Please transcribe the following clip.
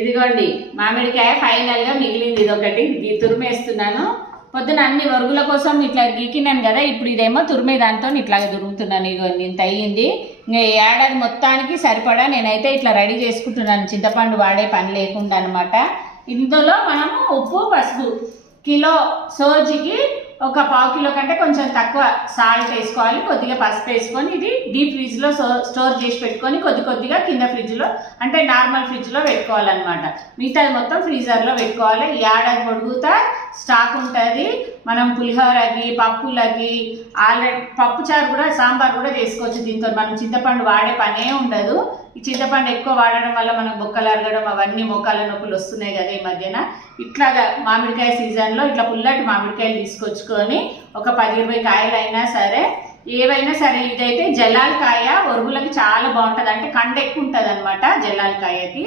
ఇదిగోండి మామిడికాయ ఫైనల్గా మిగిలింది, ఇదొకటి తురిమేస్తున్నాను. పొద్దున అన్ని వరుగుల కోసం ఇట్లా గీకినాను కదా, ఇప్పుడు ఇదేమో తురిమే దాంతో ఇట్లాగే తురుగుతున్నాను. ఇదిగోండి ఇంత అయ్యింది. ఇంకా ఏడాది మొత్తానికి సరిపడా నేనైతే ఇట్లా రెడీ చేసుకుంటున్నాను, చింతపండు వాడే పని లేకుండా అనమాట. ఇందులో మనము ఉప్పు పసుపు కిలో సోజికి ఒక పావు కిలో కంటే కొంచెం తక్కువ సాల్ట్ వేసుకోవాలి, కొద్దిగా పసుపు వేసుకొని ఇది డీప్ ఫ్రిడ్జ్లో స్టోర్ చేసి పెట్టుకొని కొద్దిగా కింద ఫ్రిడ్జ్లో అంటే నార్మల్ ఫ్రిడ్జ్లో పెట్టుకోవాలన్నమాట. మిగతాది మొత్తం ఫ్రీజర్లో పెట్టుకోవాలి. ఏడాది పొడుగుతా స్టాక్ ఉంటుంది. మనం పులిహోరకి పప్పులకి ఆల్రెడీ పప్పుచారు కూడా సాంబార్ కూడా చేసుకోవచ్చు దీంతో. మనం చింతపండు వాడే పనే ఉండదు. ఈ చింతపండు ఎక్కువ వాడడం వల్ల మనకు బొక్కలు అరగడం అవన్నీ మోకాళ్ళ నొప్పులు వస్తున్నాయి కదా ఈ మధ్యన. ఇట్లాగా మామిడికాయ సీజన్లో ఇట్లా పుల్లటి మామిడికాయలు తీసుకొచ్చుకొని ఒక 10-20 కాయలు అయినా సరే ఏవైనా సరే, ఇదైతే జల్లాల కాయ ఒరుగులకి చాలా బాగుంటుంది, అంటే కండ ఎక్కువ ఉంటుంది అనమాట జల్లాల కాయకి.